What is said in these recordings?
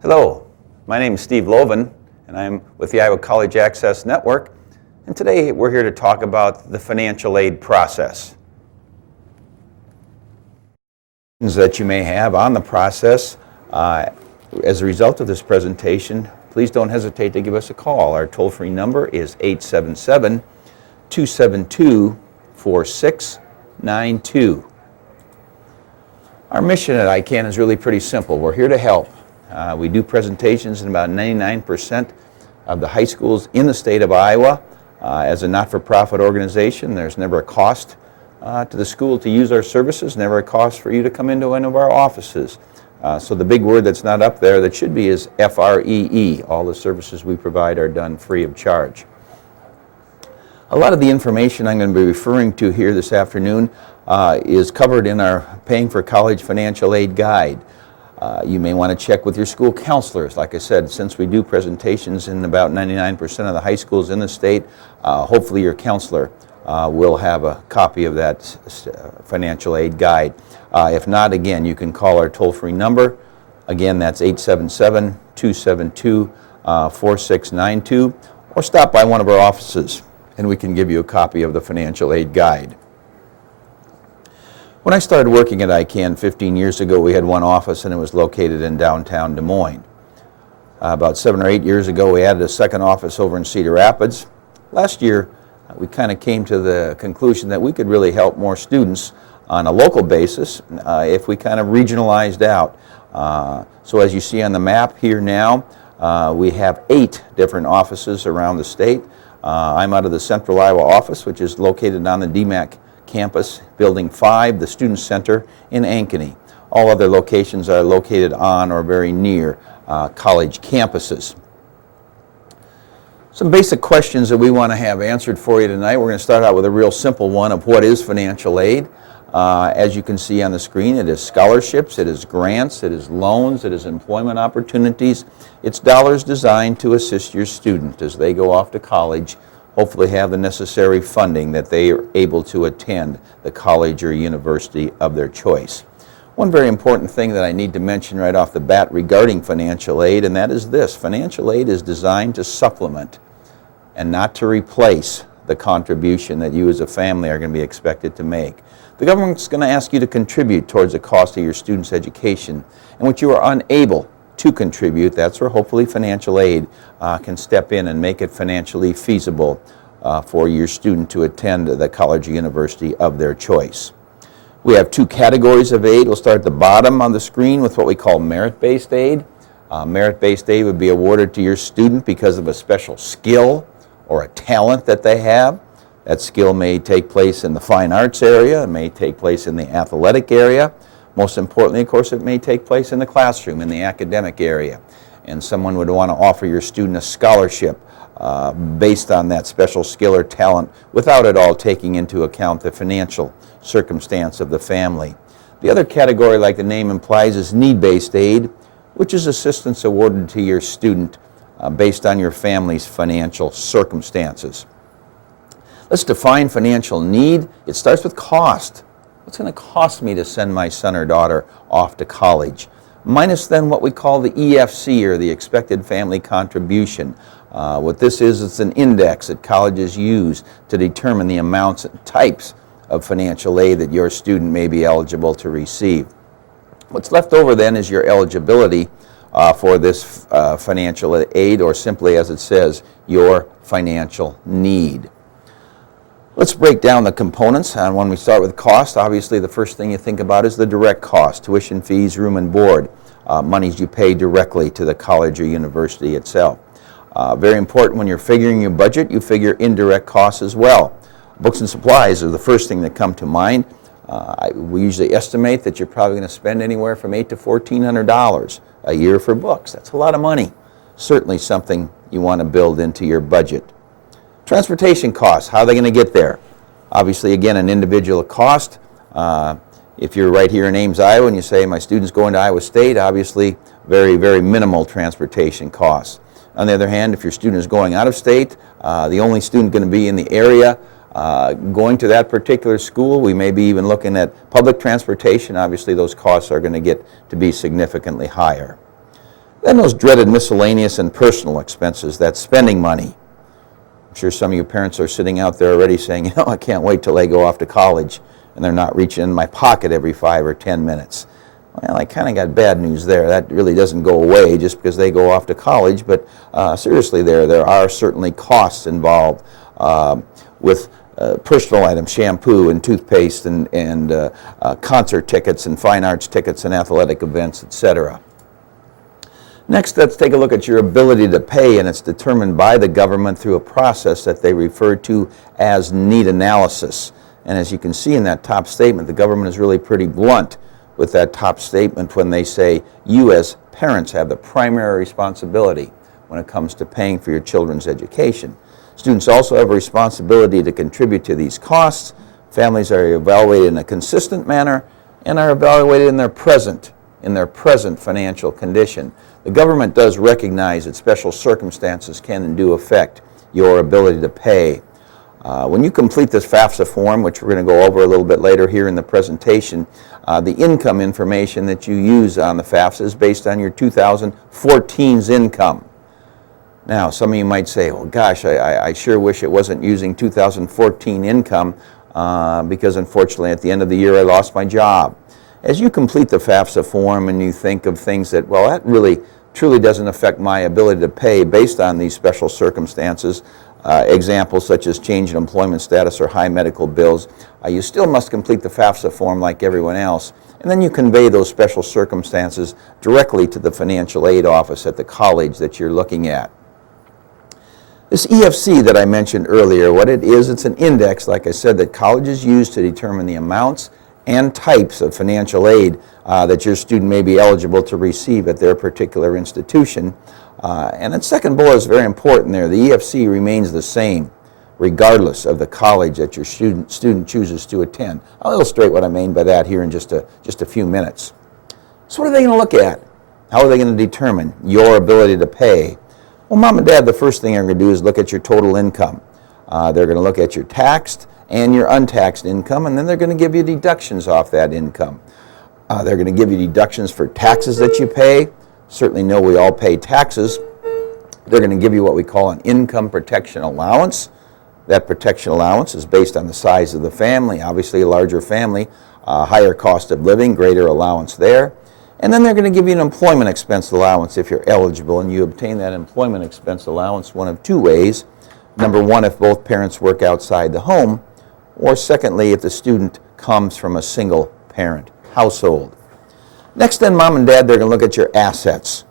Hello, my name is Steve Loven, and I'm with the Iowa College Access Network, and today we're here to talk about the financial aid process. That you may have on the process. As a result of this presentation, please don't hesitate to give us a call. Our toll-free number is 877-272-4692. Our mission at ICANN is really pretty simple. We're here to help. We do presentations in about 99% of the high schools in the state of Iowa. As a not-for-profit organization, there's never a cost to the school to use our services, never a cost for you to come into one of our offices. So the big word that's not up there that should be is FREE. All the services we provide are done free of charge. A lot of the information I'm going to be referring to here this afternoon is covered in our Paying for College Financial Aid Guide. You may want to check with your school counselors. Like I said, since we do presentations in about 99% of the high schools in the state, hopefully your counselor will have a copy of that financial aid guide. If not, again, you can call our toll-free number. Again, that's 877-272-4692, or stop by one of our offices and we can give you a copy of the financial aid guide. When I started working at ICANN 15 years ago, we had one office and it was located in downtown Des Moines. About 7 or 8 years ago, we added a second office over in Cedar Rapids. Last year, we kind of came to the conclusion that we could really help more students on a local basis if we kind of regionalized out. So as you see on the map here now, we have 8 different offices around the state. I'm out of the Central Iowa office, which is located on the DMAC campus, Building 5, the Student Center in Ankeny. All other locations are located on or very near college campuses. Some basic questions that we want to have answered for you tonight. We're going to start out with a real simple one of what is financial aid. As you can see on the screen, it is scholarships, it is grants, it is loans, it is employment opportunities. It's dollars designed to assist your student as they go off to college, hopefully have the necessary funding that they are able to attend the college or university of their choice. One very important thing that I need to mention right off the bat regarding financial aid, and that is this: financial aid is designed to supplement and not to replace the contribution that you as a family are going to be expected to make. The government's going to ask you to contribute towards the cost of your student's education, and what you are unable to contribute, that's where hopefully financial aid can step in and make it financially feasible for your student to attend the college or university of their choice. We have 2 categories of aid. We'll start at the bottom on the screen with what we call merit-based aid. Merit-based aid would be awarded to your student because of a special skill or a talent that they have. That skill may take place in the fine arts area, it may take place in the athletic area. Most importantly, of course, it may take place in the classroom, in the academic area. And someone would want to offer your student a scholarship based on that special skill or talent without at all taking into account the financial circumstance of the family. The other category, like the name implies, is need-based aid, which is assistance awarded to your student based on your family's financial circumstances. Let's define financial need. It starts with cost. What's going to cost me to send my son or daughter off to college? Minus then what we call the EFC, or the expected family contribution. What this is, it's an index that colleges use to determine the amounts and types of financial aid that your student may be eligible to receive. What's left over then is your eligibility for this financial aid, or simply as it says, your financial need. Let's break down the components. And when we start with cost, obviously the first thing you think about is the direct cost: tuition, fees, room and board, monies you pay directly to the college or university itself. Very important when you're figuring your budget, you figure indirect costs as well. Books and supplies are the first thing that come to mind. We usually estimate that you're probably going to spend anywhere from $800 to $1,400 a year for books. That's a lot of money. Certainly something you want to build into your budget. Transportation costs, how are they going to get there? Obviously, again, an individual cost. If you're right here in Ames, Iowa, and you say, my student's going to Iowa State, obviously very, very minimal transportation costs. On the other hand, if your student is going out of state, the only student going to be in the area going to that particular school, we may be even looking at public transportation. Obviously, those costs are going to get to be significantly higher. Then those dreaded miscellaneous and personal expenses, that's spending money. I'm sure some of you parents are sitting out there already saying, you know, I can't wait till they go off to college and they're not reaching in my pocket every 5 or 10 minutes. Well, I kind of got bad news there. That really doesn't go away just because they go off to college, but seriously there are certainly costs involved with personal items, shampoo and toothpaste and concert tickets and fine arts tickets and athletic events, etc. Next, let's take a look at your ability to pay, and it's determined by the government through a process that they refer to as need analysis. And as you can see in that top statement, the government is really pretty blunt with that top statement when they say you as parents have the primary responsibility when it comes to paying for your children's education. Students also have a responsibility to contribute to these costs. Families are evaluated in a consistent manner and are evaluated in their present financial condition. The government does recognize that special circumstances can and do affect your ability to pay. When you complete this FAFSA form, which we're going to go over a little bit later here in the presentation, the income information that you use on the FAFSA is based on your 2014's income. Now, some of you might say, well, gosh, I sure wish it wasn't using 2014 income because unfortunately at the end of the year I lost my job. As you complete the FAFSA form and you think of things that, well, that really truly doesn't affect my ability to pay based on these special circumstances, examples such as change in employment status or high medical bills, you still must complete the FAFSA form like everyone else, and then you convey those special circumstances directly to the financial aid office at the college that you're looking at. This EFC that I mentioned earlier, what it is, it's an index, like I said, that colleges use to determine the amounts and types of financial aid that your student may be eligible to receive at their particular institution. And the second bullet is very important there. The EFC remains the same regardless of the college that your student chooses to attend. I'll illustrate what I mean by that here in just a few minutes. So what are they going to look at? How are they going to determine your ability to pay? Well, Mom and Dad, the first thing they're going to do is look at your total income. They're going to look at your taxed and your untaxed income, and then they're going to give you deductions off that income. They're going to give you deductions for taxes that you pay. Certainly know we all pay taxes. They're going to give you what we call an income protection allowance. That protection allowance is based on the size of the family. Obviously, a larger family, higher cost of living, greater allowance there. And then they're going to give you an employment expense allowance if you're eligible, and you obtain that employment expense allowance one of two ways. Number one, if both parents work outside the home, or secondly, if the student comes from a single parent household. Next then, Mom and Dad, they're going to look at your assets.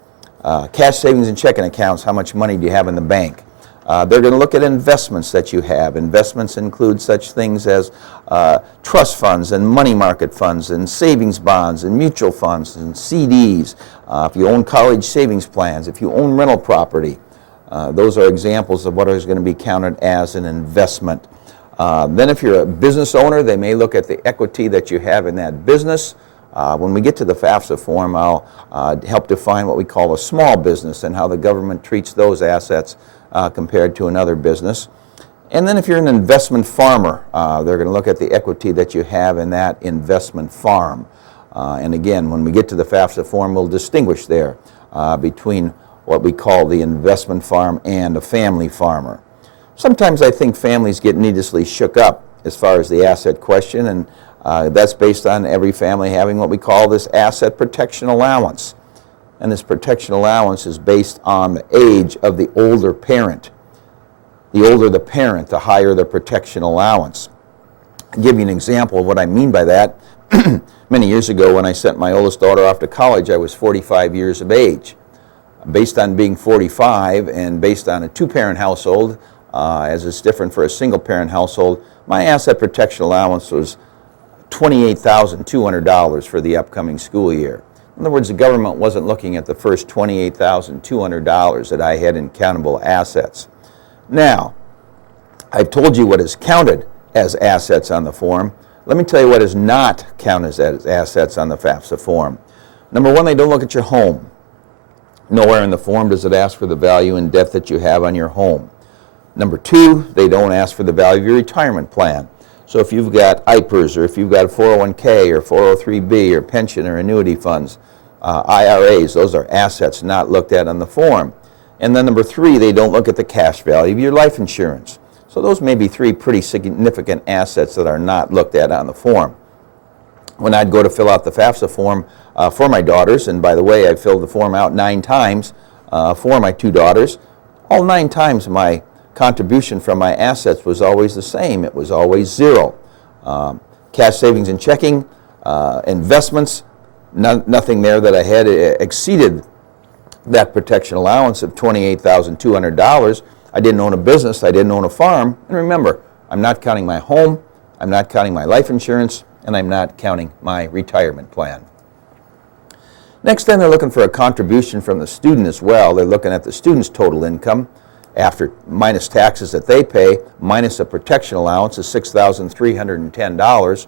Cash savings and checking accounts, how much money do you have in the bank? They're going to look at investments that you have. Investments include such things as trust funds and money market funds and savings bonds and mutual funds and CDs. If you own college savings plans, if you own rental property, those are examples of what is going to be counted as an investment. Then if you're a business owner, they may look at the equity that you have in that business. When we get to the FAFSA form, I'll help define what we call a small business and how the government treats those assets compared to another business. And then if you're an investment farmer, they're going to look at the equity that you have in that investment farm. And again, when we get to the FAFSA form, we'll distinguish there between what we call the investment farm and a family farmer. Sometimes I think families get needlessly shook up as far as the asset question, and that's based on every family having what we call this asset protection allowance. And this protection allowance is based on the age of the older parent. The older the parent, the higher the protection allowance. I'll give you an example of what I mean by that. Many years ago when I sent my oldest daughter off to college, I was 45 years of age. Based on being 45 and based on a two-parent household, as it's different for a single-parent household, my asset protection allowance was $28,200 for the upcoming school year. In other words, the government wasn't looking at the first $28,200 that I had in countable assets. Now, I've told you what is counted as assets on the form. Let me tell you what is not counted as assets on the FAFSA form. Number one, they don't look at your home. Nowhere in the form does it ask for the value and debt that you have on your home. Number two, they don't ask for the value of your retirement plan. So if you've got IPERs or if you've got 401k or 403b or pension or annuity funds, IRAs, those are assets not looked at on the form. And then number 3, they don't look at the cash value of your life insurance. So those may be 3 pretty significant assets that are not looked at on the form. When I'd go to fill out the FAFSA form for my daughters, and by the way, I filled the form out 9 times for my 2 daughters, all 9 times my contribution from my assets was always the same. It was always 0. Cash savings and checking, investments, nothing there that I had exceeded that protection allowance of $28,200. I didn't own a business, I didn't own a farm, and remember, I'm not counting my home, I'm not counting my life insurance, and I'm not counting my retirement plan. Next, then, they're looking for a contribution from the student as well. They're looking at the student's total income after minus taxes that they pay, minus a protection allowance of $6,310.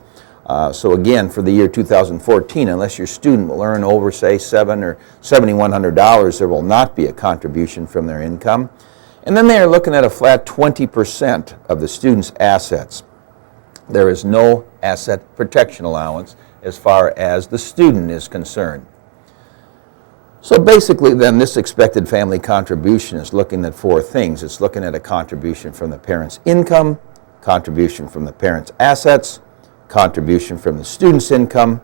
So again, for the year 2014, unless your student will earn over, say, $700 or $7,100, there will not be a contribution from their income. And then they are looking at a flat 20% of the student's assets. There is no asset protection allowance as far as the student is concerned. So basically then, this expected family contribution is looking at 4 things. It's looking at a contribution from the parent's income, contribution from the parent's assets, contribution from the student's income,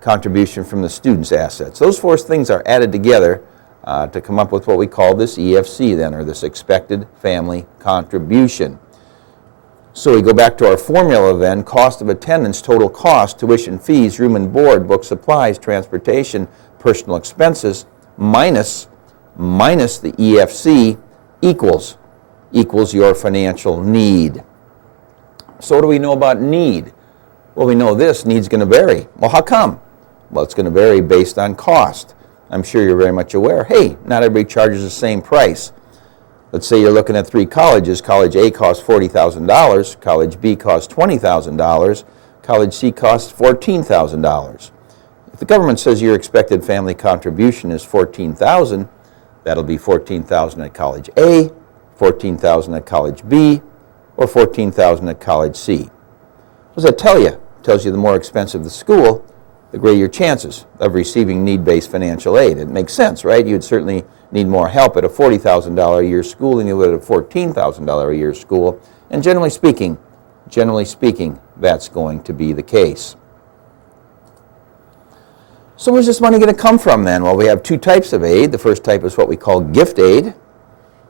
contribution from the student's assets. Those 4 things are added together to come up with what we call this EFC then, or this expected family contribution. So we go back to our formula then: cost of attendance, total cost, tuition, fees, room and board, book supplies, transportation, personal expenses, minus the EFC equals your financial need. So what do we know about need? Well, we know this: need's going to vary. Well, how come? Well, it's going to vary based on cost. I'm sure you're very much aware, hey, not everybody charges the same price. Let's say you're looking at 3 colleges. College A costs $40,000, College B costs $20,000, College C costs $14,000. If the government says your expected family contribution is $14,000, that'll be $14,000 at College A, $14,000 at College B, or $14,000 at College C. What does that tell you? It tells you the more expensive the school, the greater your chances of receiving need-based financial aid. It makes sense, right? You'd certainly need more help at a $40,000 a year school than you would at a $14,000 a year school. And generally speaking, that's going to be the case. So where's this money going to come from then? Well, we have 2 types of aid. The first type is what we call gift aid.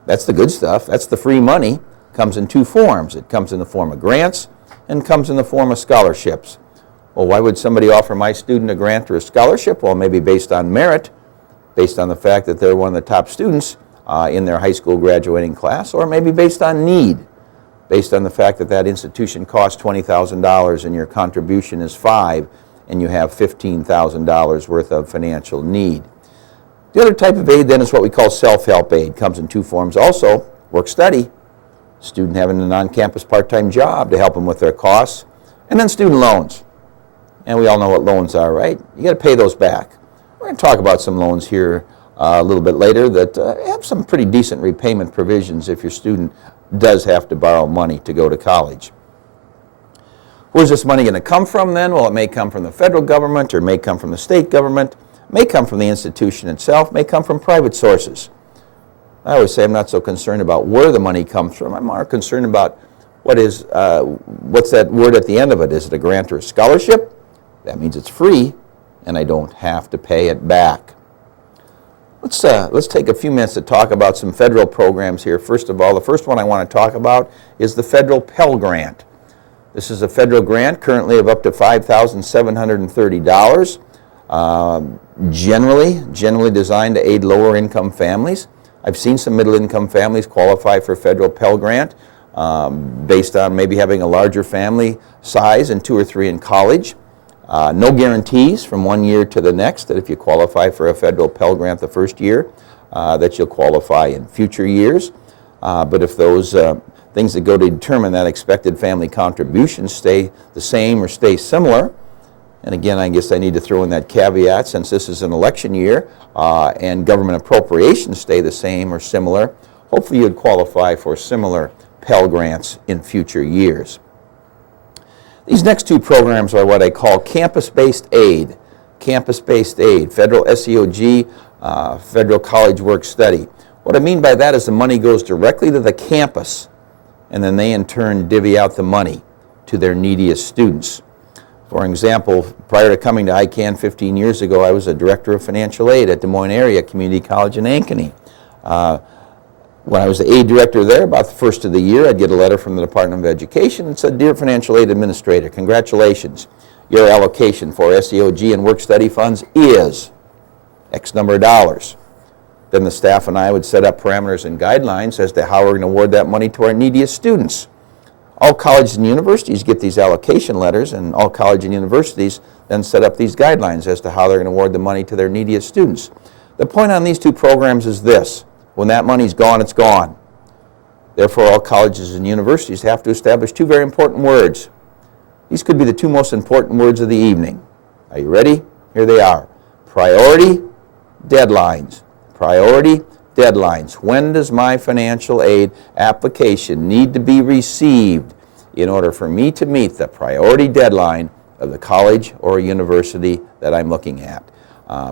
That's the good stuff. That's the free money. It comes in 2 forms. It comes in the form of grants and comes in the form of scholarships. Well, why would somebody offer my student a grant or a scholarship? Well, maybe based on merit, based on the fact that they're one of the top students in their high school graduating class, or maybe based on need, based on the fact that that institution costs $20,000 and your contribution is $5,000 and you have $15,000 worth of financial need. The other type of aid then is what we call self-help aid. Comes in 2 forms also: work-study, student having a non-campus part-time job to help them with their costs, and then student loans. And we all know what loans are, right? You got to pay those back. We're going to talk about some loans here a little bit later that have some pretty decent repayment provisions if your student does have to borrow money to go to college. Where's this money going to come from then? Well, it may come from the federal government, or it may come from the state government, it may come from the institution itself, may come from private sources. I always say I'm not so concerned about where the money comes from. I'm more concerned about what's that word at the end of it. Is it a grant or a scholarship? That means it's free, and I don't have to pay it back. Let's take a few minutes to talk about some federal programs here. First of all, the first one I want to talk about is the federal Pell Grant. This is a federal grant currently of up to $5,730, generally designed to aid lower income families. I've seen some middle income families qualify for federal Pell Grant based on maybe having a larger family size and 2 or 3 in college. No guarantees from one year to the next that if you qualify for a federal Pell Grant the first year, that you'll qualify in future years. But if those things that go to determine that expected family contributions stay the same or stay similar, and again, I guess I need to throw in that caveat, since this is an election year and government appropriations stay the same or similar, hopefully you'd qualify for similar Pell Grants in future years. These next 2 programs are what I call campus-based aid. campus-based aid, federal SEOG, federal college work study. What I mean by that is the money goes directly to the campus, and then they in turn divvy out the money to their neediest students. For example, prior to coming to ICANN 15 years ago, I was a director of financial aid at Des Moines Area Community College in Ankeny. When I was the aid director there, about the first of the year, I'd get a letter from the Department of Education that said, "Dear Financial Aid Administrator, congratulations. Your allocation for SEOG and work study funds is X number of dollars." Then the staff and I would set up parameters and guidelines as to how we're going to award that money to our neediest students. All colleges and universities get these allocation letters, and all colleges and universities then set up these guidelines as to how they're going to award the money to their neediest students. The point on these two programs is this: when that money's gone, it's gone. Therefore, all colleges and universities have to establish two very important words. These could be the two most important words of the evening. Are you ready? Here they are. Priority, deadlines. Priority, deadlines. When does my financial aid application need to be received in order for me to meet the priority deadline of the college or university that I'm looking at?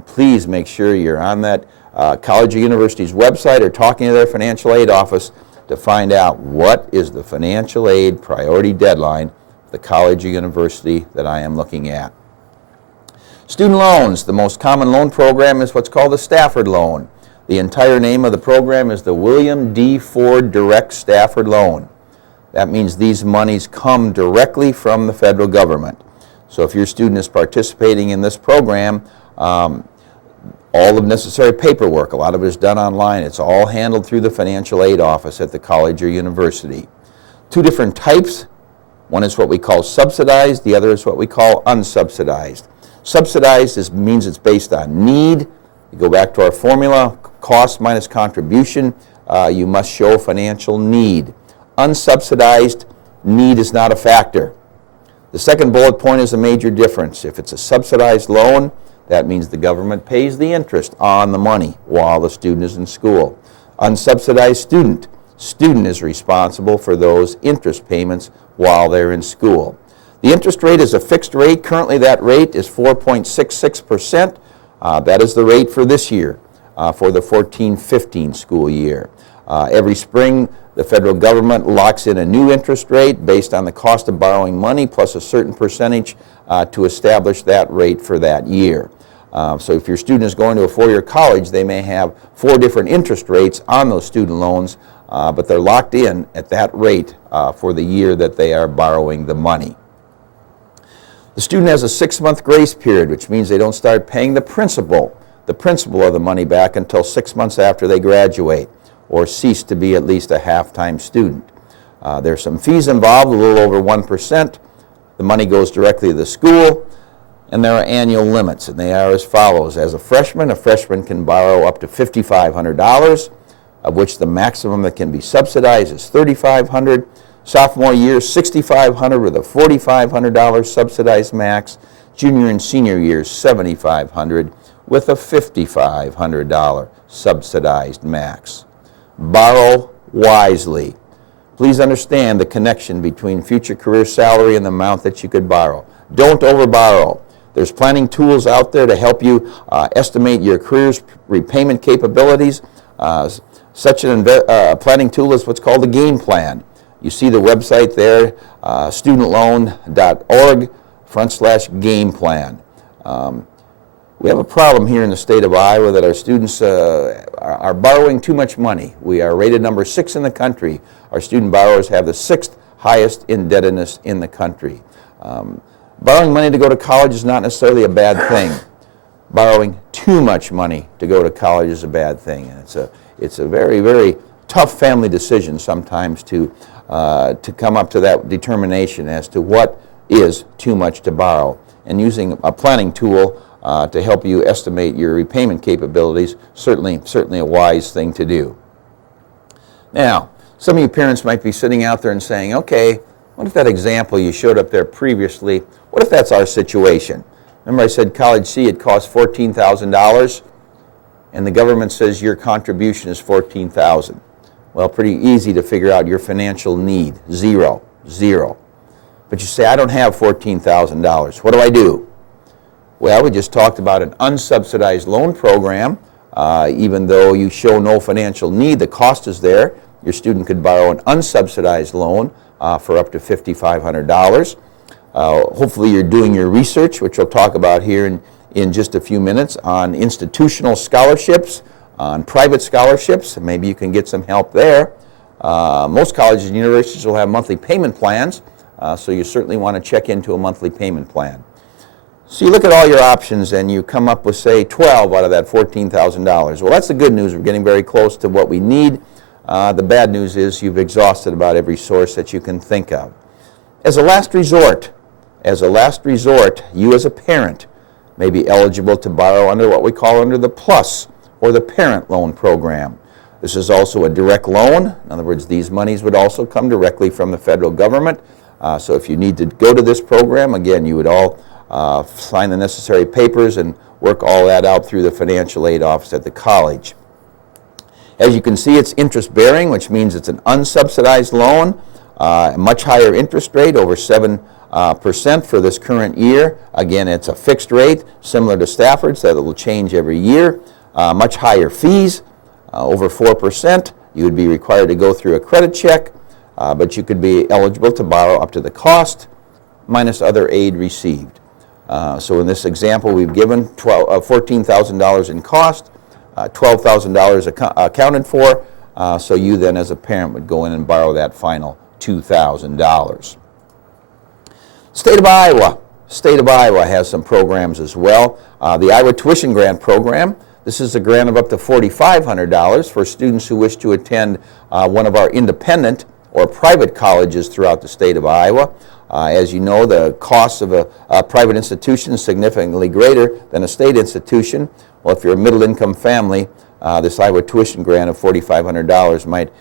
Please make sure you're on that college or university's website or talking to their financial aid office to find out what is the financial aid priority deadline of the college or university that I am looking at. Student loans. The most common loan program is what's called the Stafford loan. The entire name of the program is the William D. Ford Direct Stafford Loan. That means these monies come directly from the federal government. So if your student is participating in this program, all the necessary paperwork, a lot of it is done online. It's all handled through the financial aid office at the college or university. Two different types. One is what we call subsidized, the other is what we call unsubsidized. Subsidized means it's based on need. You go back to our formula, cost minus contribution, you must show financial need. Unsubsidized, need is not a factor. The second bullet point is a major difference. If it's a subsidized loan, that means the government pays the interest on the money while the student is in school. Unsubsidized student, student is responsible for those interest payments while they're in school. The interest rate is a fixed rate. Currently that rate is 4.66%. That is the rate for this year, for the 14-15 school year. Every spring, the federal government locks in a new interest rate based on the cost of borrowing money plus a certain percentage to establish that rate for that year. So if your student is going to a four-year college, they may have 4 different interest rates on those student loans, but they're locked in at that rate for the year that they are borrowing the money. The student has a 6-month grace period, which means they don't start paying the principal of the money back until 6 months after they graduate or cease to be at least a half-time student. There's some fees involved, a little over 1%. The money goes directly to the school, and there are annual limits, and they are as follows. As a freshman can borrow up to $5,500, of which the maximum that can be subsidized is $3,500. Sophomore year, $6,500 with a $4,500 subsidized max. Junior and senior years, $7,500 with a $5,500 subsidized max. Borrow wisely. Please understand the connection between future career salary and the amount that you could borrow. Don't overborrow. There's planning tools out there to help you estimate your career's repayment capabilities. Such a planning tool is what's called a game plan. You see the website there, studentloan.org/game plan. We have a problem here in the state of Iowa that our students are borrowing too much money. We are rated number 6 in the country. Our student borrowers have the 6th highest indebtedness in the country. Borrowing money to go to college is not necessarily a bad thing. Borrowing too much money to go to college is a bad thing. And it's a very, very tough family decision sometimes to come up to that determination as to what is too much to borrow. And using a planning tool to help you estimate your repayment capabilities, certainly a wise thing to do. Now, some of you parents might be sitting out there and saying, okay, what if that example you showed up there previously, what if that's our situation? Remember I said College C, it costs $14,000, and the government says your contribution is $14,000. Well, pretty easy to figure out your financial need, zero. But you say, I don't have $14,000. What do I do? Well, we just talked about an unsubsidized loan program. Even though you show no financial need, the cost is there. Your student could borrow an unsubsidized loan for up to $5,500. Hopefully you're doing your research, which we'll talk about here in just a few minutes, on institutional scholarships, on private scholarships. Maybe you can get some help there. Most colleges and universities will have monthly payment plans, so you certainly want to check into a monthly payment plan. So you look at all your options and you come up with, say, 12 out of that $14,000. Well, that's the good news. We're getting very close to what we need. The bad news is you've exhausted about every source that you can think of. As a last resort, you as a parent may be eligible to borrow under what we call under the PLUS or the Parent Loan Program. This is also a direct loan. In other words, these monies would also come directly from the federal government. So if you need to go to this program, again, you would all sign the necessary papers and work all that out through the financial aid office at the college. As you can see, it's interest-bearing, which means it's an unsubsidized loan, a much higher interest rate, over 7% for this current year. Again, it's a fixed rate, similar to Stafford's, that will change every year. Much higher fees, over 4%. You would be required to go through a credit check, but you could be eligible to borrow up to the cost minus other aid received. So in this example, we've given $14,000 in cost, $12,000 accounted for, so you then as a parent would go in and borrow that final $2,000. State of Iowa has some programs as well. The Iowa Tuition Grant Program. This is a grant of up to $4,500 for students who wish to attend one of our independent or private colleges throughout the state of Iowa. As you know, the cost of a private institution is significantly greater than a state institution. Well, if you're a middle-income family, this Iowa tuition grant of $4,500 might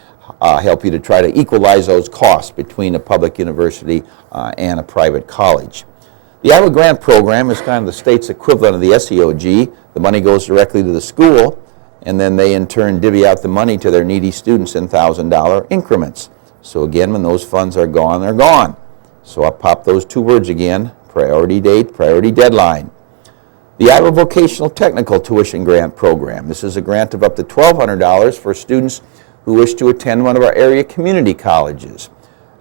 help you to try to equalize those costs between a public university and a private college. The Iowa Grant Program is kind of the state's equivalent of the SEOG. The money goes directly to the school, and then they in turn divvy out the money to their needy students in $1,000 increments. So again, when those funds are gone, they're gone. So I'll pop those two words again: priority date, priority deadline. The Iowa Vocational Technical Tuition Grant Program. This is a grant of up to $1,200 for students who wish to attend one of our area community colleges.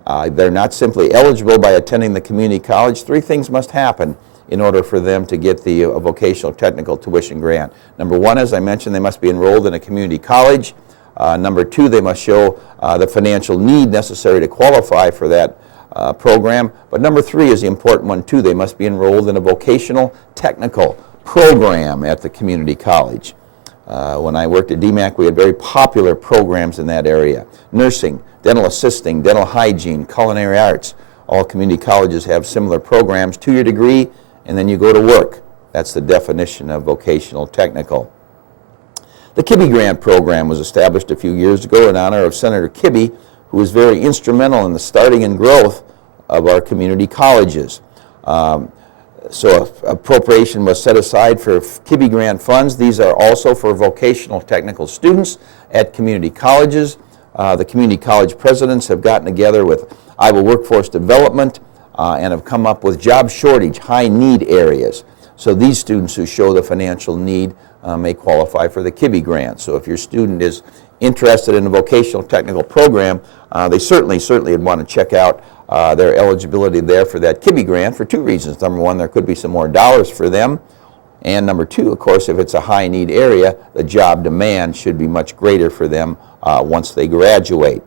They're not simply eligible by attending the community college. Three things must happen in order for them to get the vocational technical tuition grant. Number one, as I mentioned, they must be enrolled in a community college. Number two, they must show the financial need necessary to qualify for that program. But number three is the important one too. They must be enrolled in a vocational technical program at the community college. When I worked at DMAC, we had very popular programs in that area: nursing, dental assisting, dental hygiene, culinary arts. All community colleges have similar programs, 2-year degree, and then you go to work. That's the definition of vocational technical. The Kibbe Grant Program was established a few years ago in honor of Senator Kibbe, who was very instrumental in the starting and growth of our community colleges. So appropriation was set aside for Kibbe Grant funds. These are also for vocational technical students at community colleges. The community college presidents have gotten together with Iowa Workforce Development and have come up with job shortage, high need areas. So these students who show the financial need may qualify for the Kibbe Grant. So if your student is interested in a vocational technical program, they certainly would want to check out their eligibility there for that Kibbe Grant for two reasons. Number one, there could be some more dollars for them. And number two, of course, if it's a high need area, the job demand should be much greater for them once they graduate.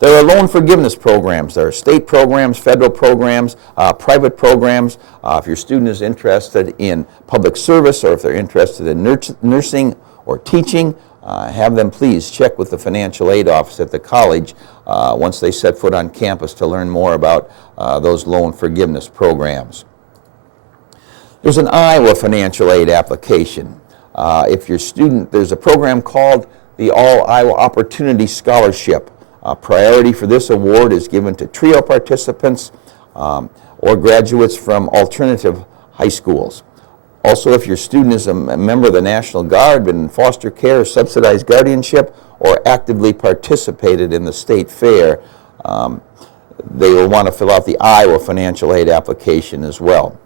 There are loan forgiveness programs. There are state programs, federal programs, private programs. If your student is interested in public service or if they're interested in nursing or teaching, have them please check with the financial aid office at the college once they set foot on campus to learn more about those loan forgiveness programs. There's an Iowa financial aid application. If your student, there's a program called the All Iowa Opportunity Scholarship. Priority for this award is given to TRIO participants or graduates from alternative high schools. Also, if your student is a member of the National Guard, been in foster care or subsidized guardianship, or actively participated in the state fair, they will want to fill out the Iowa financial aid application as well.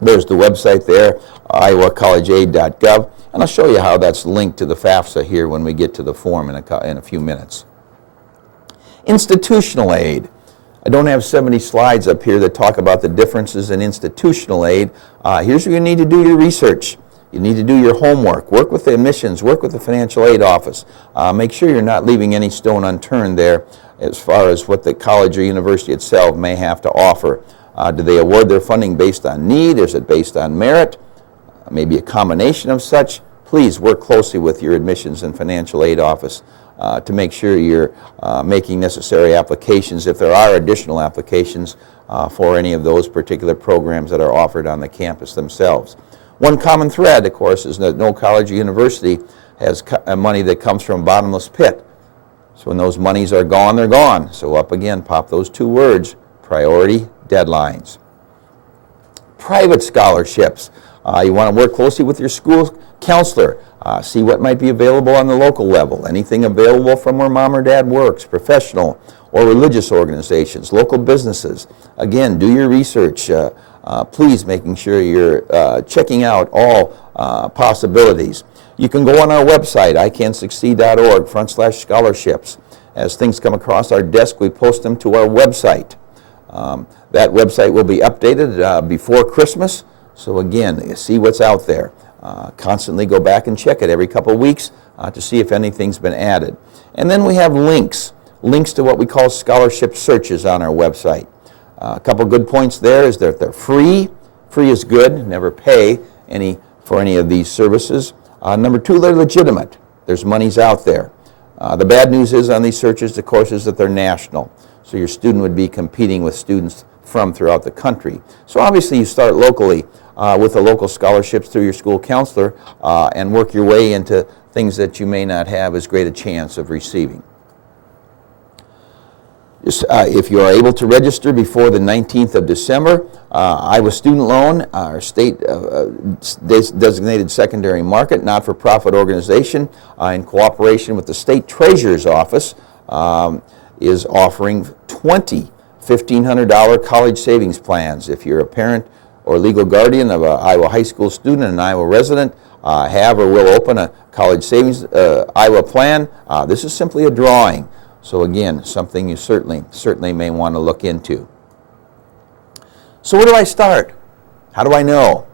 There's the website there, iowacollegeaid.gov, and I'll show you how that's linked to the FAFSA here when we get to the form in a few minutes. Institutional aid. I don't have 70 slides up here that talk about the differences in institutional aid. Here's where you need to do your research. You need to do your homework. Work with the admissions, work with the financial aid office. Make sure you're not leaving any stone unturned there as far as what the college or university itself may have to offer. Do they award their funding based on need? Is it based on merit? Maybe a combination of such. Please work closely with your admissions and financial aid office to make sure you're making necessary applications, if there are additional applications for any of those particular programs that are offered on the campus themselves. One common thread, of course, is that no college or university has money that comes from a bottomless pit. So when those monies are gone, they're gone. So up again, pop those two words, priority deadlines. Private scholarships. You want to work closely with your school counselor. See what might be available on the local level. Anything available from where mom or dad works, professional or religious organizations, local businesses. Again, do your research. Please making sure you're checking out all possibilities. You can go on our website, icansucceed.org/scholarships. As things come across our desk, we post them to our website. That website will be updated before Christmas. So again, see what's out there. Constantly go back and check it every couple of weeks to see if anything's been added. And then we have links to what we call scholarship searches on our website. A couple good points there is that they're free. Free is good. Never pay for any of these services. Number two, they're legitimate. There's monies out there. The bad news is on these searches, of course, is that they're national. So your student would be competing with students from throughout the country. So obviously you start locally with the local scholarships through your school counselor and work your way into things that you may not have as great a chance of receiving. If you are able to register before the 19th of December, Iowa Student Loan, our state designated secondary market, not-for-profit organization, in cooperation with the State Treasurer's Office, is offering 20 $1,500 college savings plans. If you're a parent or legal guardian of an Iowa high school student and an Iowa resident, have or will open a college savings Iowa plan, this is simply a drawing. So again, something you certainly may want to look into. So where do I start? How do I know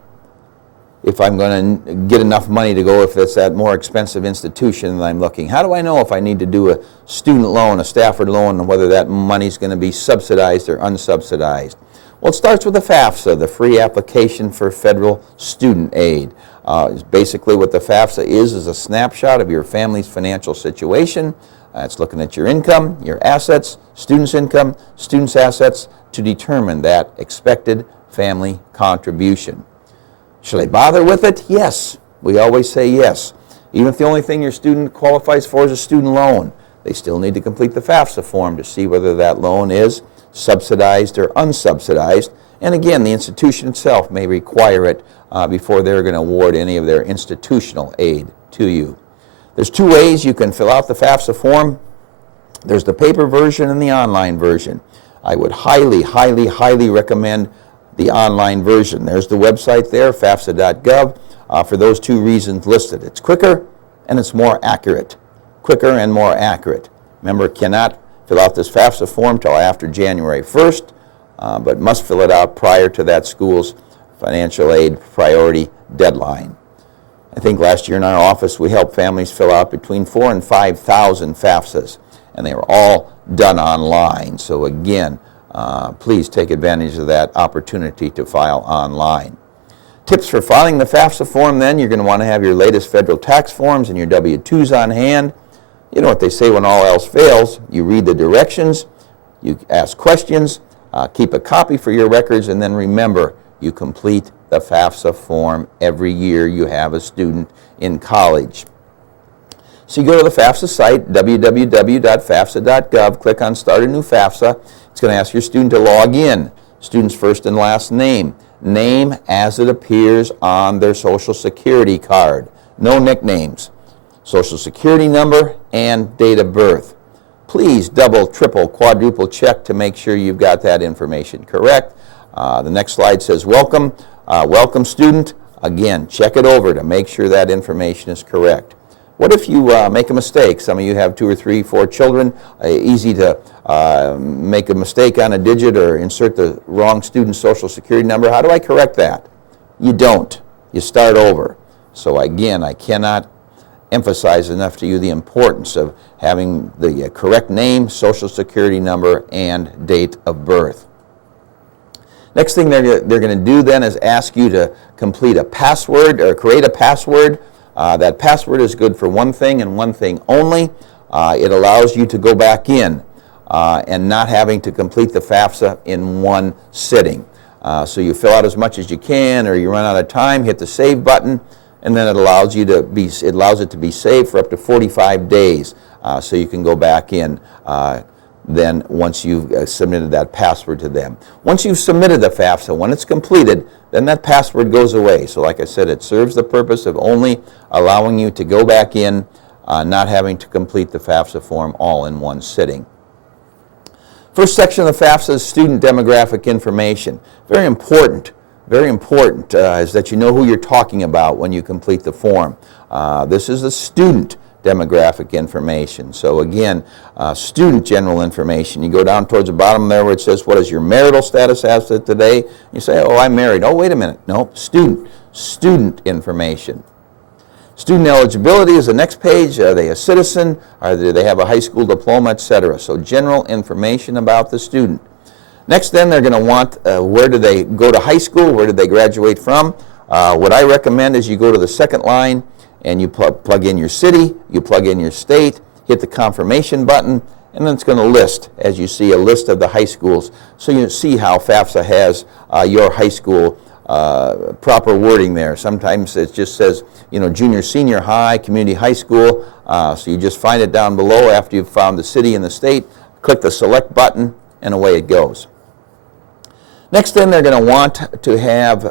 if I'm going to get enough money to go if it's that more expensive institution that I'm looking? How do I know if I need to do a student loan, a Stafford loan, and whether that money is going to be subsidized or unsubsidized? Well, it starts with the FAFSA, the free application for federal student aid. Basically what the FAFSA is a snapshot of your family's financial situation. It's looking at your income, your assets, students' income, students' assets to determine that expected family contribution. Should I bother with it? Yes. We always say yes. Even if the only thing your student qualifies for is a student loan, they still need to complete the FAFSA form to see whether that loan is subsidized or unsubsidized. And again, the institution itself may require it before they're going to award any of their institutional aid to you. There's two ways you can fill out the FAFSA form. There's the paper version and the online version. I would highly, highly, highly recommend the online version. There's the website there, fafsa.gov, for those two reasons listed. It's quicker and it's more accurate. Quicker and more accurate. Remember, cannot fill out this FAFSA form till after January 1st, but must fill it out prior to that school's financial aid priority deadline. I think last year in our office we helped families fill out between 4,000 and 5,000 FAFSAs, and they were all done online. So again, please take advantage of that opportunity to file online. Tips for filing the FAFSA form then, you're going to want to have your latest federal tax forms and your W-2s on hand. You know what they say when all else fails, you read the directions, you ask questions, keep a copy for your records, and then remember, you complete the FAFSA form every year you have a student in college. So you go to the FAFSA site, www.fafsa.gov, click on Start a New FAFSA. It's going to ask your student to log in, student's first and last name, name as it appears on their Social Security card, no nicknames, Social Security number, and date of birth. Please double, triple, quadruple check to make sure you've got that information correct. The next slide says welcome. welcome student, again, check it over to make sure that information is correct. What if you make a mistake? Some of you have 2 or 3, 4 children. Easy to make a mistake on a digit or insert the wrong student's social security number. How do I correct that? You don't. You start over. So again, I cannot emphasize enough to you the importance of having the correct name, social security number, and date of birth. Next thing they're going to do then is ask you to complete a password or create a password. That password is good for one thing and one thing only. It allows you to go back in and not having to complete the FAFSA in one sitting. So you fill out as much as you can, or you run out of time, hit the save button, and then it allows it to be saved for up to 45 days. So you can go back in then once you've submitted that password to them. Once you've submitted the FAFSA, when it's completed, then that password goes away. So like I said, it serves the purpose of only allowing you to go back in, not having to complete the FAFSA form all in one sitting. First section of the FAFSA is student demographic information. Very important is that you know who you're talking about when you complete the form. This is the student demographic information. So again, student general information. You go down towards the bottom there where it says, what is your marital status as of today? You say, oh, I'm married. Oh, wait a minute. No, student information. Student eligibility is the next page. Are they a citizen? Do they have a high school diploma, etc.? So general information about the student. Next then, they're going to want where do they go to high school, where did they graduate from. What I recommend is you go to the second line and you plug in your city, you plug in your state, hit the confirmation button, and then it's going to list, as you see, a list of the high schools. So you see how FAFSA has your high school proper wording there. Sometimes it just says, junior, senior high, community high school. So you just find it down below after you've found the city and the state, click the select button, and away it goes. Next then, they're going to want to have,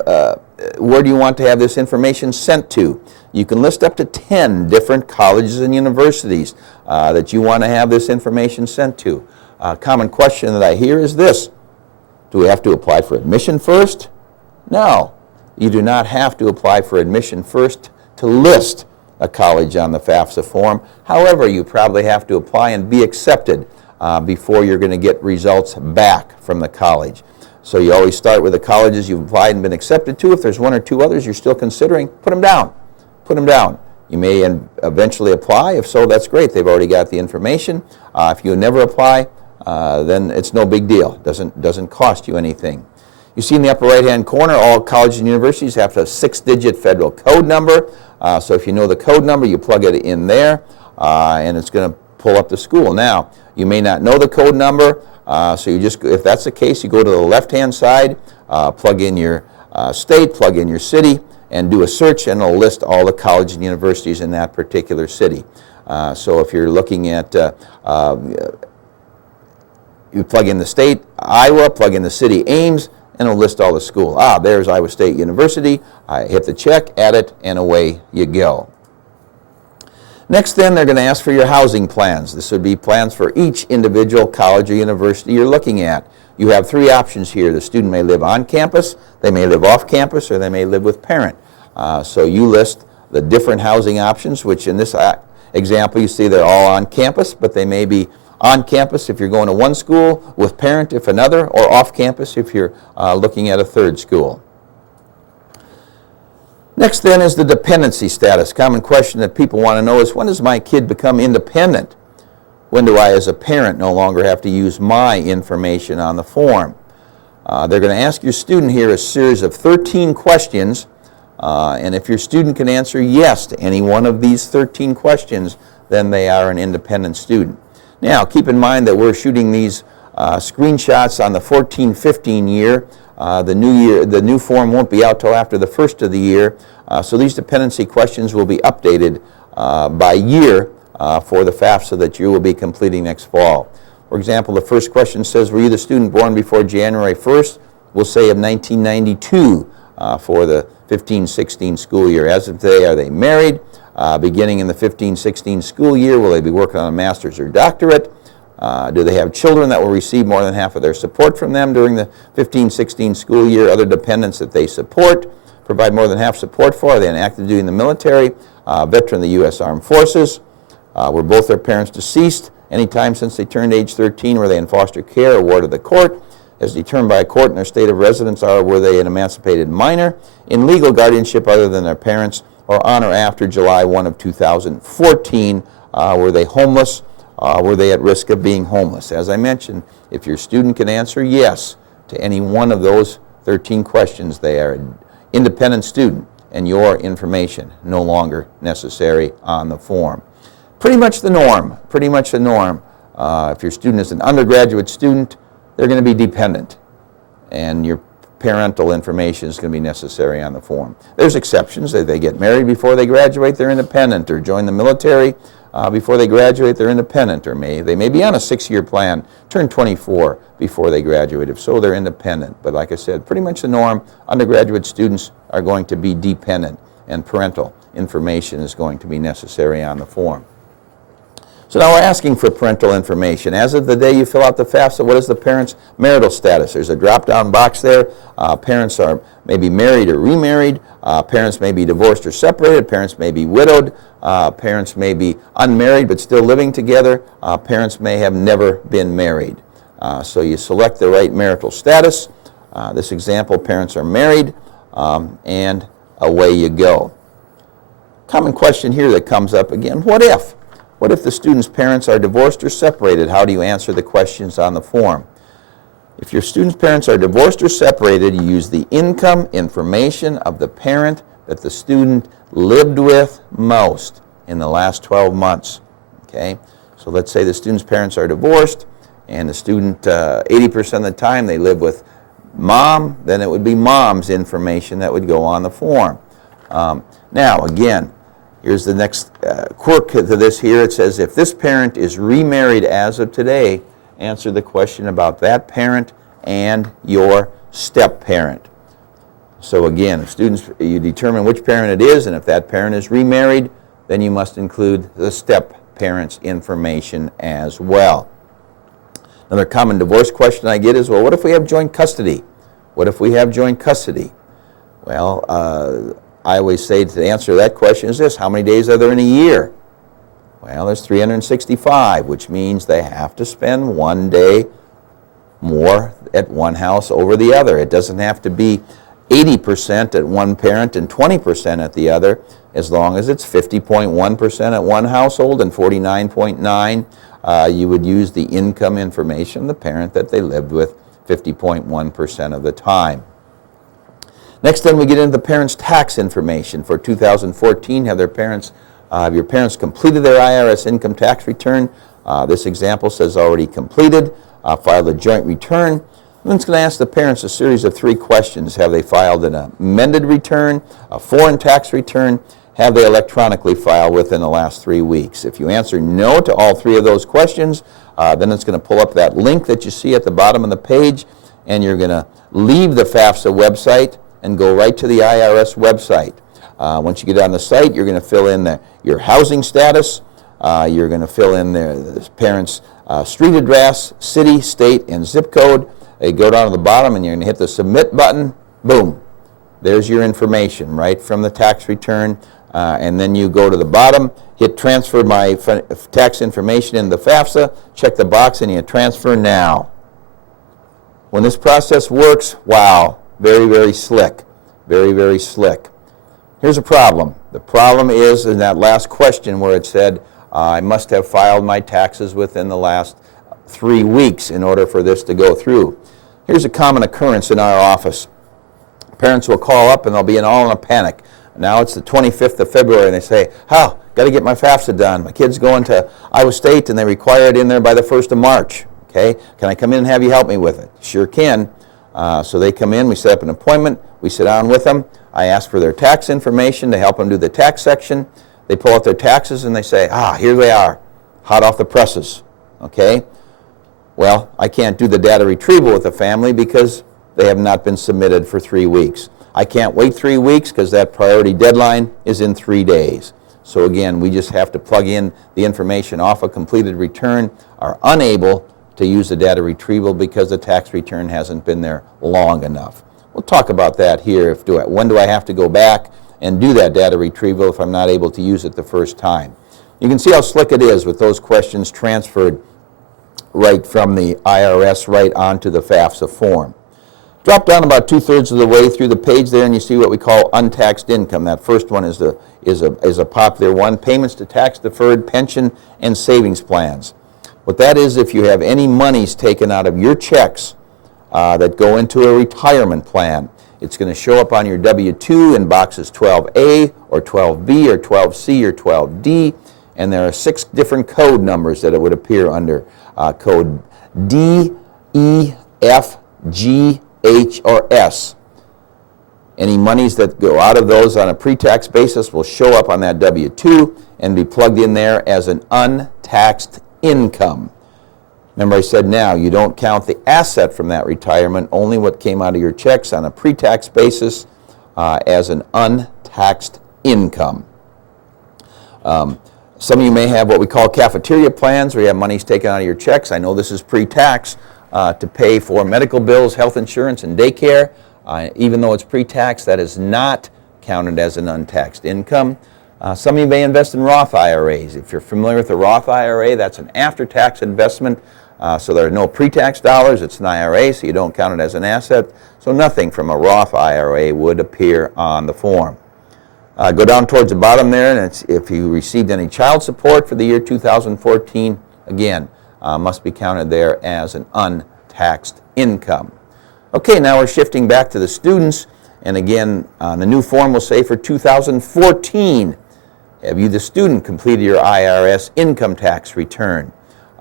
where do you want to have this information sent to? You can list up to 10 different colleges and universities that you want to have this information sent to. A common question that I hear is this: do we have to apply for admission first? No, you do not have to apply for admission first to list a college on the FAFSA form. However, you probably have to apply and be accepted before you're going to get results back from the college. So you always start with the colleges you've applied and been accepted to. If there's 1 or 2 others you're still considering, put them down. Put them down. You may eventually apply. If so, that's great. They've already got the information. If you never apply, then it's no big deal. It doesn't cost you anything. You see in the upper right-hand corner, all colleges and universities have a 6-digit federal code number. So if you know the code number, you plug it in there, and it's going to pull up the school. Now, you may not know the code number, so you just, if that's the case, you go to the left-hand side, plug in your state, plug in your city, and do a search, and it'll list all the colleges and universities in that particular city. So if you're looking at, you plug in the state, Iowa, plug in the city, Ames, and it'll list all the school. There's Iowa State University. I hit the check, add it, and away you go. Next then, they're going to ask for your housing plans. This would be plans for each individual college or university you're looking at. You have 3 options here. The student may live on campus, they may live off campus, or they may live with parent. So you list the different housing options, which in this example you see they're all on campus, but they may be on campus if you're going to one school, with parent if another, or off campus if you're looking at a third school. Next then is the dependency status. Common question that people want to know is, when does my kid become independent? When do I as a parent no longer have to use my information on the form? They're going to ask your student here a series of 13 questions, and if your student can answer yes to any one of these 13 questions, then they are an independent student. Now, keep in mind that we're shooting these screenshots on the 14-15 year. The new form won't be out till after the first of the year, so these dependency questions will be updated by year for the FAFSA that you will be completing next fall. For example, the first question says, were you the student born before January 1st? We'll say of 1992 for the 15-16 school year. As of today, are they married? Beginning in the 15-16 school year, will they be working on a master's or doctorate? Do they have children that will receive more than half of their support from them during the 15-16 school year? Other dependents that they support, provide more than half support for? Are they in active duty in the military? Veteran of the U.S. Armed Forces? Were both their parents deceased any time since they turned age 13? Were they in foster care or ward of the court? As determined by a court in their state of residence, were they an emancipated minor in legal guardianship other than their parents, or on or after July 1 of 2014? Were they homeless? Were they at risk of being homeless? As I mentioned, if your student can answer yes to any one of those 13 questions, they are an independent student, and your information no longer necessary on the form. Pretty much the norm, if your student is an undergraduate student, they're going to be dependent, and your parental information is going to be necessary on the form. There's exceptions. If they get married before they graduate, they're independent, or join the military before they graduate, they're independent, or they may be on a 6-year plan, turn 24 before they graduate. If so, they're independent. But like I said, pretty much the norm, undergraduate students are going to be dependent, and parental information is going to be necessary on the form. So now we're asking for parental information. As of the day you fill out the FAFSA, what is the parent's marital status? There's a drop-down box there. Parents are maybe married or remarried. Parents may be divorced or separated. Parents may be widowed. Parents may be unmarried but still living together. Parents may have never been married. So you select the right marital status. This example, parents are married, and away you go. Common question here that comes up again, what if? What if the student's parents are divorced or separated? How do you answer the questions on the form? If your student's parents are divorced or separated, you use the income information of the parent that the student lived with most in the last 12 months. Okay? So let's say the student's parents are divorced, and the student, 80% of the time, they live with mom, then it would be mom's information that would go on the form. Now, again, here's the next quirk to this here. It says, if this parent is remarried as of today, answer the question about that parent and your step-parent. So again, if students, you determine which parent it is, and if that parent is remarried, then you must include the step-parent's information as well. Another common divorce question I get is, well, what if we have joint custody? What if we have joint custody? Well, I always say to answer that question is this: how many days are there in a year? Well, there's 365, which means they have to spend one day more at one house over the other. It doesn't have to be 80% at one parent and 20% at the other, as long as it's 50.1% at one household and 49.9%. You would use the income information of the parent that they lived with 50.1% of the time. Next, then, we get into the parents' tax information. For 2014, have your parents completed their IRS income tax return? This example says already completed. Filed a joint return. Then it's going to ask the parents a series of 3 questions. Have they filed an amended return, a foreign tax return? Have they electronically filed within the last 3 weeks? If you answer no to all 3 of those questions, then it's going to pull up that link that you see at the bottom of the page, and you're going to leave the FAFSA website and go right to the IRS website. Once you get on the site, you're going to fill in your housing status. You're going to fill in the parent's street address, city, state, and zip code. You go down to the bottom, and you're going to hit the submit button. Boom. There's your information right from the tax return. And then you go to the bottom, hit transfer my tax information in the FAFSA, check the box, and you transfer now. When this process works, wow, very, very slick. Very, very slick. Here's a problem. The problem is in that last question where it said, I must have filed my taxes within the last 3 weeks in order for this to go through. Here's a common occurrence in our office. Parents will call up and they'll be all in a panic. Now it's the 25th of February and they say, got to get my FAFSA done. My kid's going to Iowa State and they require it in there by the 1st of March. Okay, can I come in and have you help me with it? Sure can. So they come in, we set up an appointment, we sit down with them. I ask for their tax information to help them do the tax section. They pull out their taxes and they say, here they are, hot off the presses. Okay, well, I can't do the data retrieval with the family because they have not been submitted for 3 weeks. I can't wait 3 weeks because that priority deadline is in 3 days. So again, we just have to plug in the information off a completed return, are unable to use the data retrieval because the tax return hasn't been there long enough. We'll talk about that here. When do I have to go back and do that data retrieval if I'm not able to use it the first time? You can see how slick it is with those questions transferred right from the IRS right onto the FAFSA form. Drop down about 2/3 of the way through the page there, and you see what we call untaxed income. That first one is a popular one: payments to tax-deferred pension and savings plans. What that is, if you have any monies taken out of your checks that go into a retirement plan, it's going to show up on your W-2 in boxes 12A or 12B or 12C or 12D, and there are 6 different code numbers that it would appear under. Code D, E, F, G, H, or S. Any monies that go out of those on a pre-tax basis will show up on that W-2 and be plugged in there as an untaxed income. Remember I said now, you don't count the asset from that retirement, only what came out of your checks on a pre-tax basis as an untaxed income. Some of you may have what we call cafeteria plans, where you have monies taken out of your checks. I know this is pre-tax to pay for medical bills, health insurance, and daycare. Even though it's pre-tax, that is not counted as an untaxed income. Some of you may invest in Roth IRAs. If you're familiar with the Roth IRA, that's an after-tax investment, so there are no pre-tax dollars. It's an IRA, so you don't count it as an asset. So nothing from a Roth IRA would appear on the form. Go down towards the bottom there, and if you received any child support for the year 2014, again, must be counted there as an untaxed income. Okay, now we're shifting back to the students, and again, the new form will say for 2014, have you, the student, completed your IRS income tax return?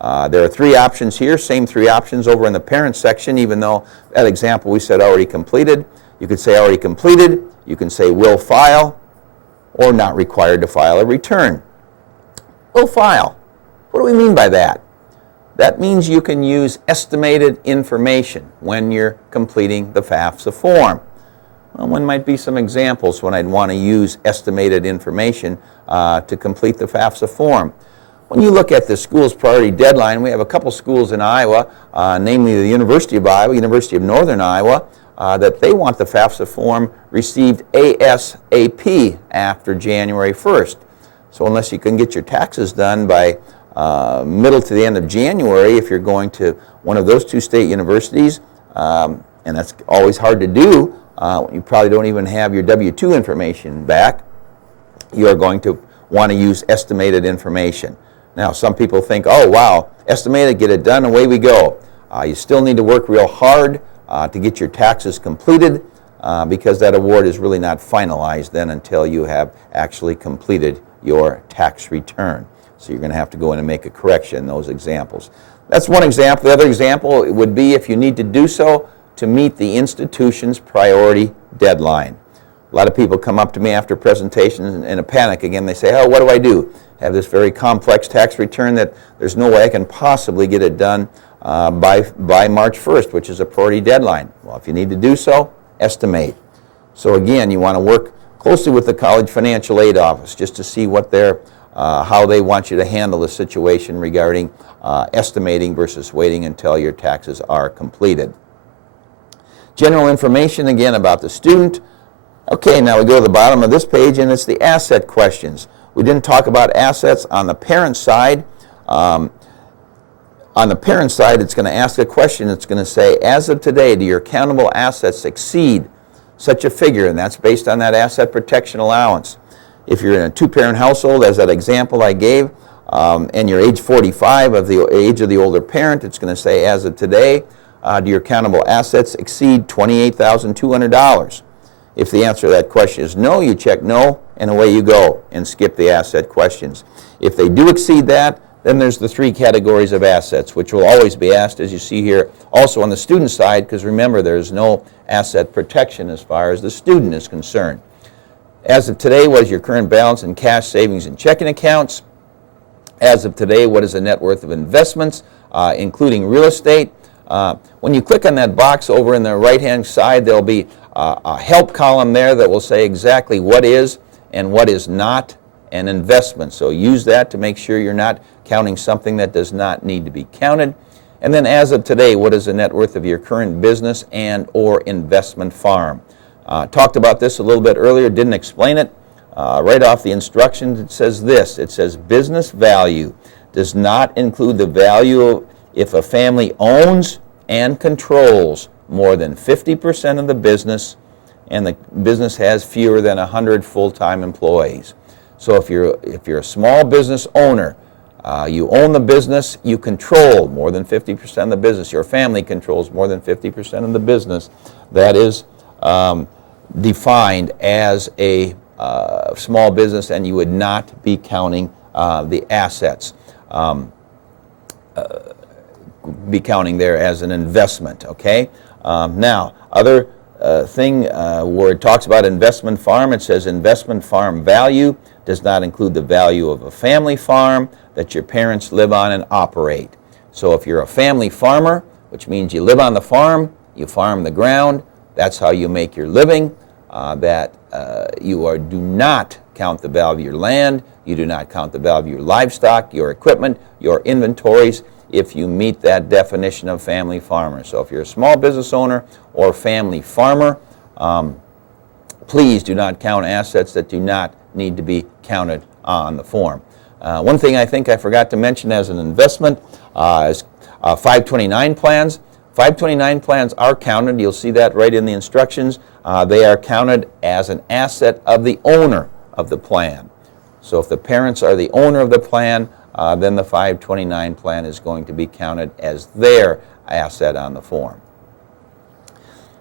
There are 3 options here, same 3 options over in the parent section, even though that example we said already completed. You could say already completed, you can say will file, or not required to file a return. Will file. What do we mean by that? That means you can use estimated information when you're completing the FAFSA form. Well, one might be some examples when I'd want to use estimated information to complete the FAFSA form. When you look at the school's priority deadline, we have a couple schools in Iowa, namely the University of Iowa, University of Northern Iowa, that they want the FAFSA form received ASAP after January 1st. So unless you can get your taxes done by middle to the end of January, if you're going to one of those 2 state universities, and that's always hard to do, you probably don't even have your W-2 information back, you are going to want to use estimated information. Now, some people think, oh, wow, estimated, get it done, away we go. You still need to work real hard to get your taxes completed because that award is really not finalized then until you have actually completed your tax return. So you're going to have to go in and make a correction in those examples. That's one example. The other example would be if you need to do so to meet the institution's priority deadline. A lot of people come up to me after presentations in a panic. Again, they say, oh, what do I do? I have this very complex tax return that there's no way I can possibly get it done by March 1st, which is a priority deadline. Well, if you need to do so, estimate. So again, you want to work closely with the College Financial Aid Office just to see what how they want you to handle the situation regarding estimating versus waiting until your taxes are completed. General information again about the student. Okay, now we go to the bottom of this page and it's the asset questions. We didn't talk about assets on the parent side. On the parent side, it's going to ask a question. It's going to say, as of today, do your countable assets exceed such a figure? And that's based on that asset protection allowance. If you're in a 2-parent household, as that example I gave, and you're age 45 of the age of the older parent, it's going to say, as of today, do your countable assets exceed $28,200? If the answer to that question is no, you check no, and away you go, and skip the asset questions. If they do exceed that, then there's the 3 categories of assets, which will always be asked, as you see here, also on the student side, because remember, there's no asset protection as far as the student is concerned. As of today, what is your current balance in cash, savings, and checking accounts? As of today, what is the net worth of investments, including real estate? When you click on that box over in the right-hand side, there'll be a help column there that will say exactly what is and what is not an investment. So use that to make sure you're not counting something that does not need to be counted. And then as of today, what is the net worth of your current business and or investment farm? Talked about this a little bit earlier, didn't explain it. Right off the instructions, it says this. It says business value does not include the value if a family owns and controls more than 50% of the business and the business has fewer than 100 full-time employees. So if you're a small business owner, you own the business, you control more than 50% of the business, your family controls more than 50% of the business, that is defined as a small business, and you would not be counting the assets, be counting there as an investment, okay? Now, other thing where it talks about investment farm, it says investment farm value does not include the value of a family farm that your parents live on and operate. So if you're a family farmer, which means you live on the farm, you farm the ground, that's how you make your living, do not count the value of your land, you do not count the value of your livestock, your equipment, your inventories, if you meet that definition of family farmer. So if you're a small business owner or family farmer, please do not count assets that do not need to be counted on the form. One thing I think I forgot to mention as an investment is 529 plans. 529 plans are counted. You'll see that right in the instructions. They are counted as an asset of the owner of the plan. So if the parents are the owner of the plan, then the 529 plan is going to be counted as their asset on the form.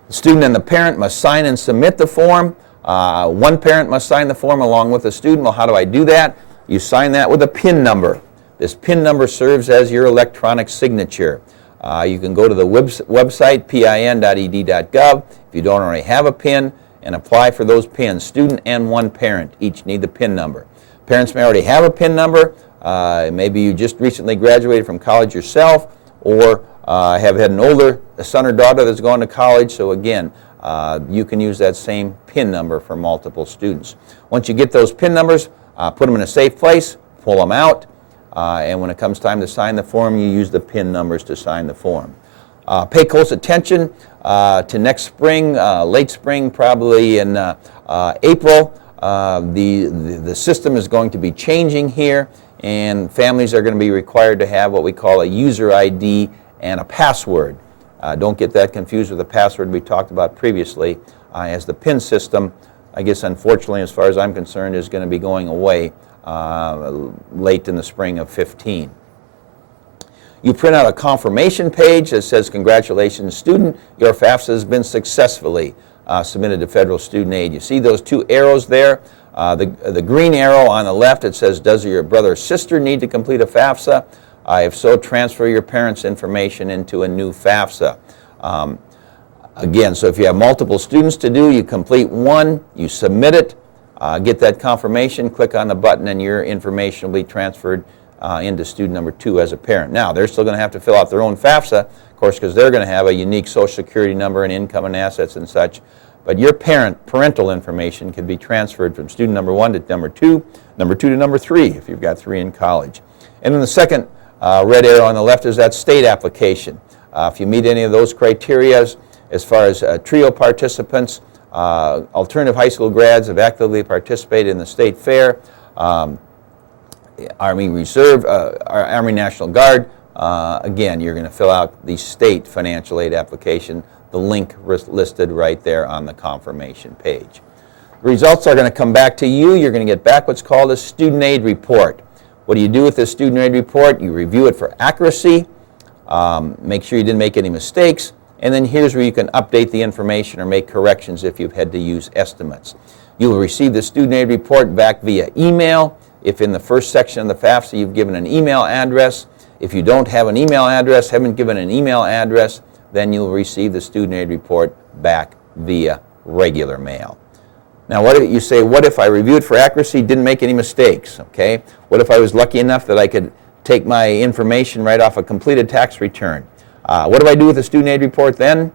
The student and the parent must sign and submit the form. One parent must sign the form along with the student. Well, how do I do that? You sign that with a PIN number. This PIN number serves as your electronic signature. You can go to the website, pin.ed.gov, if you don't already have a PIN, and apply for those PINs. Student and one parent each need the PIN number. Parents may already have a PIN number. Maybe you just recently graduated from college yourself, or have had an older son or daughter that's gone to college. So again, you can use that same PIN number for multiple students. Once you get those PIN numbers, put them in a safe place, pull them out, and when it comes time to sign the form, you use the PIN numbers to sign the form. Pay close attention to next spring, late spring, probably in April. The system is going to be changing here, and families are going to be required to have what we call a user ID and a password. Don't get that confused with the password we talked about previously, as the PIN system, I guess unfortunately, as far as I'm concerned, is going to be going away late in the spring of 15. You print out a confirmation page that says, congratulations student, your FAFSA has been successfully submitted to federal student aid. You see those two arrows there? The green arrow on the left, it says, does your brother or sister need to complete a FAFSA? If so, transfer your parents' information into a new FAFSA. Again, so if you have multiple students to do, you complete one, you submit it, get that confirmation, click on the button, and your information will be transferred into student number 2 as a parent. Now, they're still going to have to fill out their own FAFSA, of course, because they're going to have a unique Social Security number and income and assets and such. But your parental information can be transferred from student number 1 to number 2 to number 3 if you've got 3 in college. And then the second red arrow on the left is that state application. If you meet any of those criteria, as far as TRIO participants, alternative high school grads have actively participated in the state fair, Army Reserve, Army National Guard, again, you're going to fill out the state financial aid application, the link listed right there on the confirmation page. The results are going to come back to you. You're going to get back what's called a student aid report. What do you do with this student aid report? You review it for accuracy, make sure you didn't make any mistakes, and then here's where you can update the information or make corrections if you've had to use estimates. You will receive the student aid report back via email. If in the first section of the FAFSA you've given an email address, if you don't have an email address, haven't given an email address, then you'll receive the student aid report back via regular mail. Now, what if you say, what if I reviewed for accuracy, didn't make any mistakes, okay? What if I was lucky enough that I could take my information right off a completed tax return? What do I do with the student aid report then?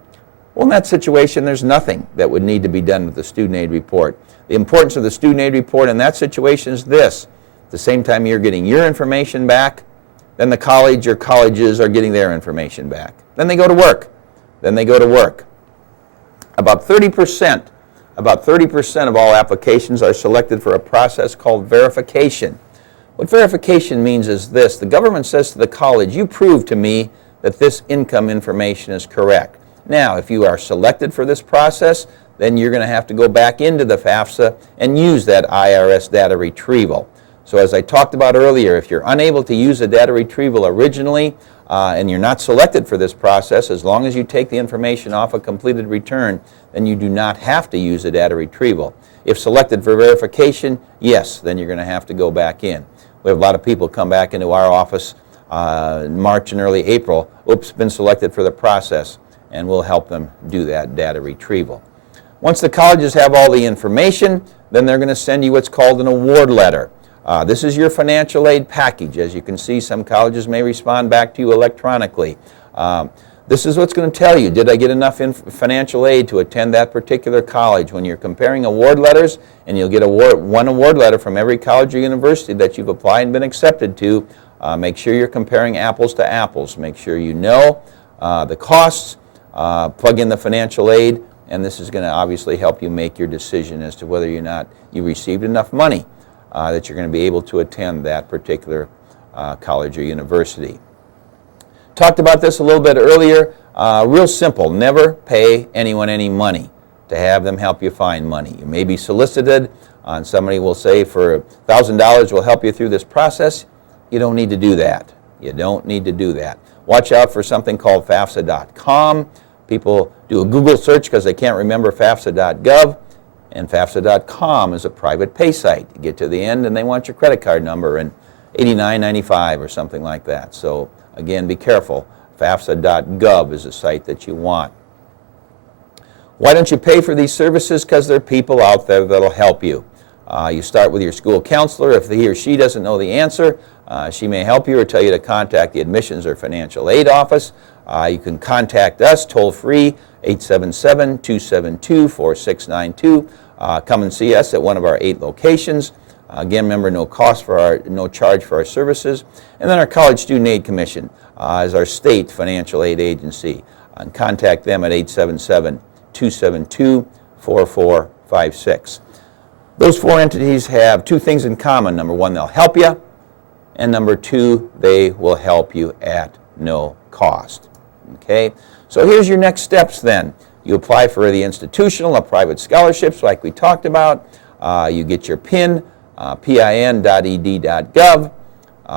Well, in that situation, there's nothing that would need to be done with the student aid report. The importance of the student aid report in that situation is this. At the same time you're getting your information back, then the college or colleges are getting their information back. Then they go to work. About 30% of all applications are selected for a process called verification. What verification means is this. The government says to the college, you prove to me that this income information is correct. Now, if you are selected for this process, then you're going to have to go back into the FAFSA and use that IRS data retrieval. So as I talked about earlier, if you're unable to use the data retrieval originally and you're not selected for this process, as long as you take the information off a completed return, then you do not have to use the data retrieval. If selected for verification, yes, then you're going to have to go back in. We have a lot of people come back into our office in March and early April, been selected for the process, and we'll help them do that data retrieval. Once the colleges have all the information, then they're going to send you what's called an award letter. This is your financial aid package. As you can see, some colleges may respond back to you electronically. This is what's going to tell you, did I get enough financial aid to attend that particular college? When you're comparing award letters, and you'll get one award letter from every college or university that you've applied and been accepted to, make sure you're comparing apples to apples. Make sure you know the costs, plug in the financial aid, and this is going to obviously help you make your decision as to whether or not you received enough money that you're going to be able to attend that particular college or university. Talked about this a little bit earlier. Real simple, never pay anyone any money to have them help you find money. You may be solicited, and somebody will say for $1,000 we'll help you through this process. You don't need to do that. You don't need to do that. Watch out for something called FAFSA.com. People do a Google search because they can't remember FAFSA.gov, and FAFSA.com is a private pay site. You get to the end and they want your credit card number and $89.95 or something like that. So again, be careful. FAFSA.gov is a site that you want. Why don't you pay for these services? Because there are people out there that'll help you. You start with your school counselor. If he or she doesn't know the answer, she may help you or tell you to contact the admissions or financial aid office. You can contact us toll-free, 877-272-4692. Come and see us at one of our 8 locations. Again, remember, no charge for our services. And then our College Student Aid Commission is our state financial aid agency. And contact them at 877-272-4456. Those 4 entities have 2 things in common. Number 1, they'll help you. And number 2, they will help you at no cost. Okay? So here's your next steps then. You apply for the institutional or private scholarships like we talked about. You get your PIN, pin.ed.gov.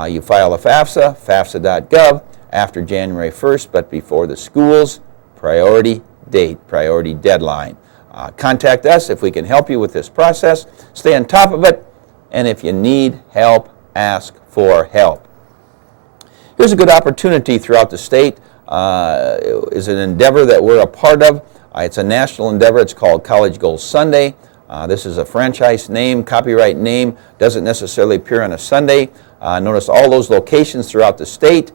You file a FAFSA, FAFSA.gov, after January 1st, but before the school's priority date, priority deadline. Contact us if we can help you with this process. Stay on top of it, and if you need help, ask for help. Here's a good opportunity throughout the state. Is an endeavor that we're a part of. It's a national endeavor. It's called College Goals Sunday. This is a franchise name, copyright name, doesn't necessarily appear on a Sunday. Notice all those locations throughout the state.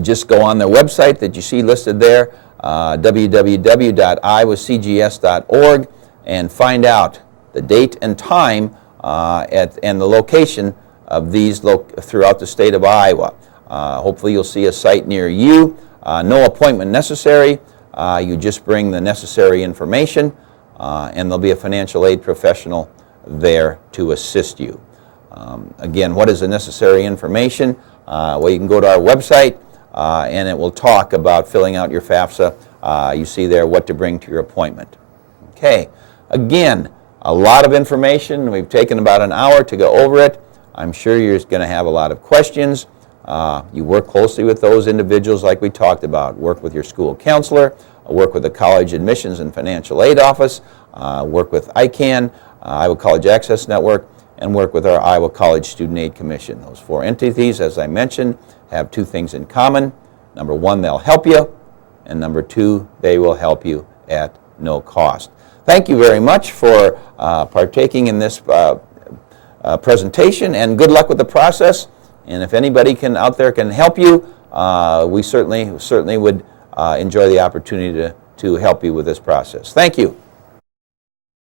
Just go on their website that you see listed there, www.iowacgs.org, and find out the date and time and the location of these throughout the state of Iowa. Hopefully you'll see a site near you. No appointment necessary. You just bring the necessary information, and there'll be a financial aid professional there to assist you. Again, what is the necessary information? Well, you can go to our website, and it will talk about filling out your FAFSA. You see there what to bring to your appointment. Okay, again, a lot of information. We've taken about an hour to go over it. I'm sure you're going to have a lot of questions. You work closely with those individuals like we talked about. Work with your school counselor, work with the college admissions and financial aid office, work with ICANN, Iowa College Access Network, and work with our Iowa College Student Aid Commission. Those 4 entities, as I mentioned, have 2 things in common. Number 1, they'll help you, and number 2, they will help you at no cost. Thank you very much for partaking in this presentation, and good luck with the process. And if anybody out there can help you, we certainly would enjoy the opportunity to help you with this process. Thank you.